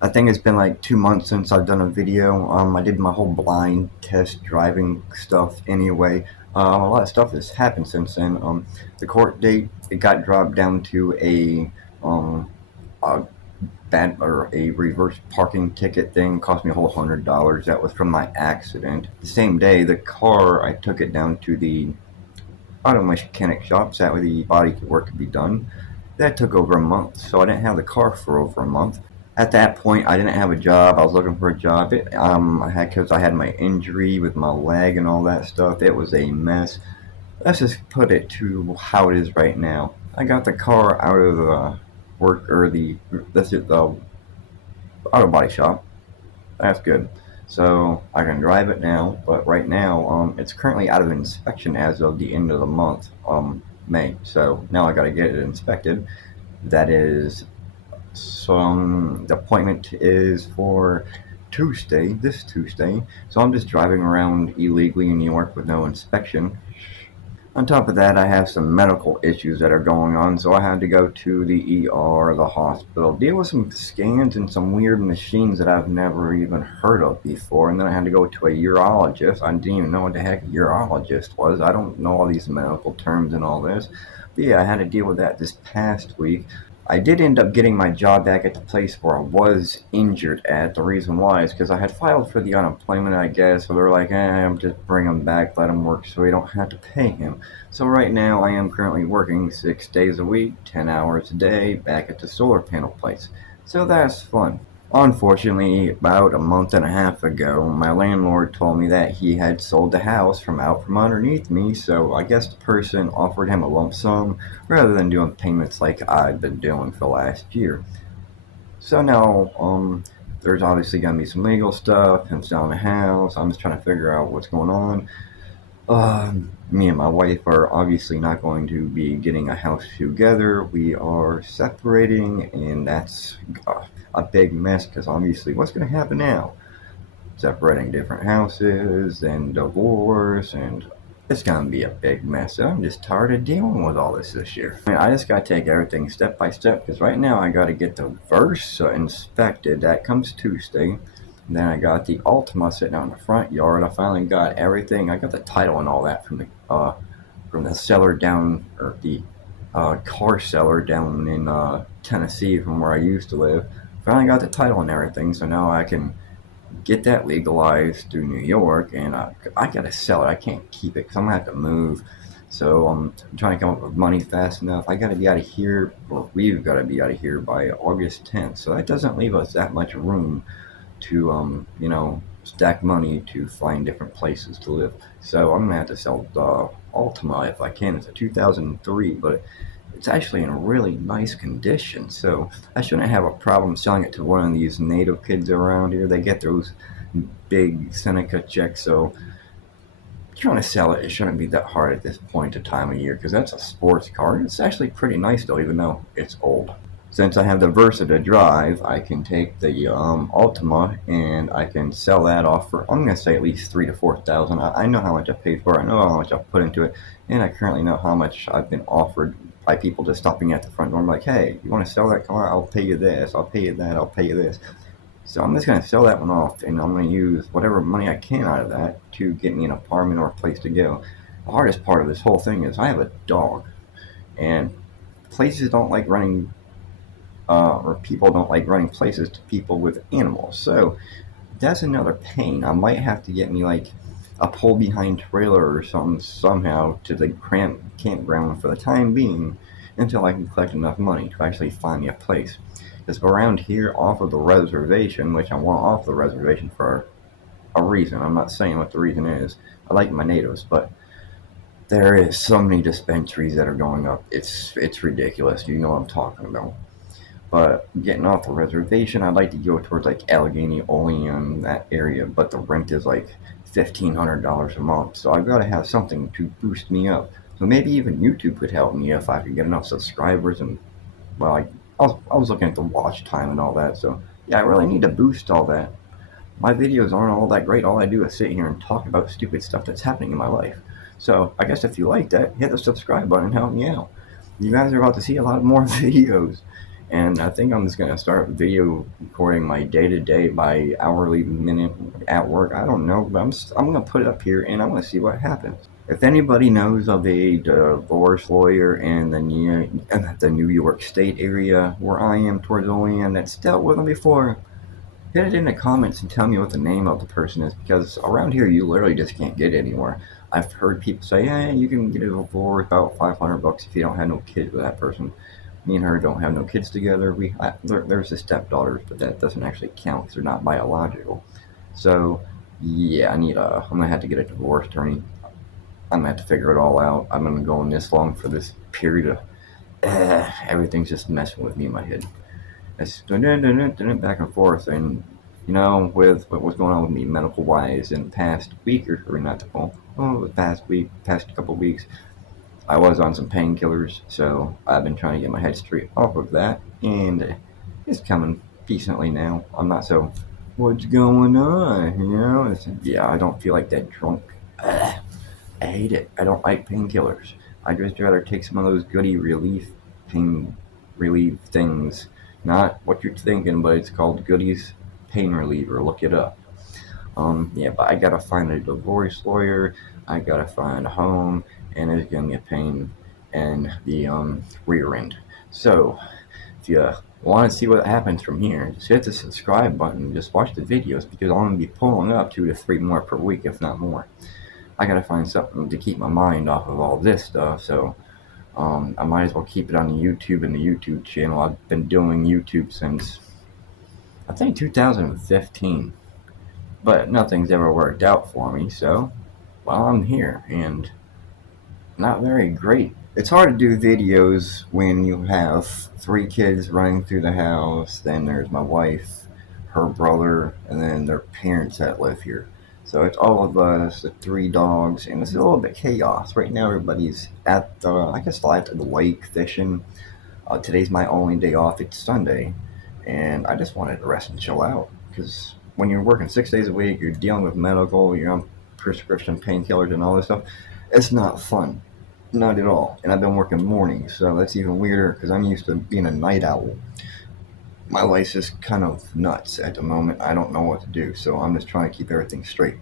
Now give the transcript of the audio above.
I think it's been like 2 months since I've done a video. I did my whole blind test driving stuff anyway. A lot of stuff has happened since then. The court date, it got dropped down to um a bad or a reverse parking ticket thing. Cost me a whole $100. That was from my accident. The same day, the car, I took it down to the auto mechanic shop. That way the body work could be done. That took over a month, so I didn't have the car for over a month. At that point, I didn't have a job. I was looking for a job. Because I had my injury with my leg and all that stuff. It was a mess. Let's just put it to how it is right now. I got the car out of the work or the auto body shop. That's good. So I can drive it now, but right now, it's currently out of inspection as of the end of the month, May. So now I got to get it inspected. That is the appointment is for Tuesday, this Tuesday. So I'm just driving around illegally in New York with no inspection. On top of that, I have some medical issues that are going on, so I had to go to the ER, the hospital, deal with some scans and some weird machines that I've never even heard of before. And then I had to go to a urologist. I didn't even know what the heck a urologist was. I don't know all these medical terms and all this. But yeah, I had to deal with that this past week. I did end up getting my job back at the place where I was injured at. The reason why is because I had filed for the unemployment, I guess. So they're like, I'm just bring him back, let him work so we don't have to pay him. So right now I am currently working 6 days a week, 10 hours a day, back at the solar panel place. So that's fun. Unfortunately, about a month and a half ago, my landlord told me that he had sold the house from out from underneath me, so I guess the person offered him a lump sum rather than doing payments like I've been doing for the last year. So now, there's obviously gonna be some legal stuff, him selling the house. I'm just trying to figure out what's going on. Me and my wife are obviously not going to be getting a house together. We are separating, and that's a big mess because obviously, what's going to happen now? Separating different houses and divorce, and it's going to be a big mess. I'm just tired of dealing with all this year. I just got to take everything step by step because right now I got to get the Versa inspected. That comes Tuesday. Then I got the Altima sitting out in the front yard. I finally got everything. I got the title and all that from the seller down, or the car seller down in Tennessee, from where I used to live. Finally got the title and everything, so now I can get that legalized through New York, and I gotta sell it. I can't keep it because I'm gonna have to move. So I'm trying to come up with money fast enough. I gotta be out of here, or we've got to be out of here by August 10th. So that doesn't leave us that much room to stack money to find different places to live. So I'm gonna have to sell the Altima if I can. It's a 2003, but it's actually in a really nice condition. So I shouldn't have a problem selling it to one of these native kids around here. They get those big Seneca checks. So trying to sell it, it shouldn't be that hard at this point of time of year because that's a sports car. It's actually pretty nice though, even though it's old. Since I have the Versa to drive, I can take the Altima and I can sell that off for, I'm gonna say, at least 3 to 4 thousand. I know how much I paid for it. I know how much I've put into it, and I currently know how much I've been offered by people just stopping at the front door. I'm like, hey, you want to sell that car? I'll pay you this. I'll pay you that. I'll pay you this. So I'm just gonna sell that one off, and I'm gonna use whatever money I can out of that to get me an apartment or a place to go. The hardest part of this whole thing is I have a dog, and places don't like running or people don't like running places to people with animals. So that's another pain. I might have to get me like a pull behind trailer or something somehow to the campground for the time being until I can collect enough money to actually find me a place. Because around here, off of the reservation, which I want off the reservation for a reason. I'm not saying what the reason is. I like my natives, but there is so many dispensaries that are going up. It's ridiculous. You know what I'm talking about. But getting off the reservation, I'd like to go towards like Allegheny, Olean, that area. But the rent is like $1,500 a month, so I've got to have something to boost me up. So maybe even YouTube could help me if I could get enough subscribers and, well, I was looking at the watch time and all that. So yeah, I really need to boost all that. My videos aren't all that great. All I do is sit here and talk about stupid stuff that's happening in my life. So I guess if you like that, hit the subscribe button and help me out. You guys are about to see a lot more videos. And I think I'm just gonna start video recording my day-to-day by hourly minute at work. I don't know, but I'm gonna put it up here and I'm gonna see what happens. If anybody knows of a divorce lawyer in the New York State area where I am towards Olean that's dealt with them before, hit it in the comments and tell me what the name of the person is, because around here you literally just can't get anywhere. I've heard people say, "Hey, you can get a divorce about $500 if you don't have no kids with that person." Me and her don't have no kids together. There's the stepdaughters, but that doesn't actually count because they're not biological. So yeah, I'm gonna have to get a divorce attorney. I'm gonna have to figure it all out. I'm gonna go on this long for this period of everything's just messing with me in my head. It's back and forth, and with what was going on with me medical wise in the past week or not, the past week, past couple weeks, I was on some painkillers, so I've been trying to get my head straight off of that, and it's coming decently now. I'm not so, what's going on? Yeah, I don't feel like that drunk. Ugh, I hate it. I don't like painkillers. I'd just rather take some of those goody pain relief things. Not what you're thinking, but it's called Goody's Pain Reliever. Look it up. Yeah, but I gotta find a divorce lawyer. I gotta find a home, and it's gonna be a pain in the rear end. So, if you want to see what happens from here, just hit the subscribe button. Just watch the videos because I'm gonna be pulling up 2 to 3 more per week, if not more. I gotta find something to keep my mind off of all this stuff. So, I might as well keep it on the YouTube and the YouTube channel. I've been doing YouTube since I think 2015. But nothing's ever worked out for me, so, well, I'm here, and not very great. It's hard to do videos when you have 3 kids running through the house, then there's my wife, her brother, and then their parents that live here. So it's all of us, the 3 dogs, and it's a little bit chaos. Right now everybody's at I guess at the lake fishing. Today's my only day off. It's Sunday, and I just wanted to rest and chill out. Because when you're working 6 days a week, you're dealing with medical, you're on prescription painkillers and all this stuff. It's not fun, not at all. And I've been working mornings, so that's even weirder because I'm used to being a night owl. My life's just kind of nuts at the moment. I don't know what to do, so I'm just trying to keep everything straight.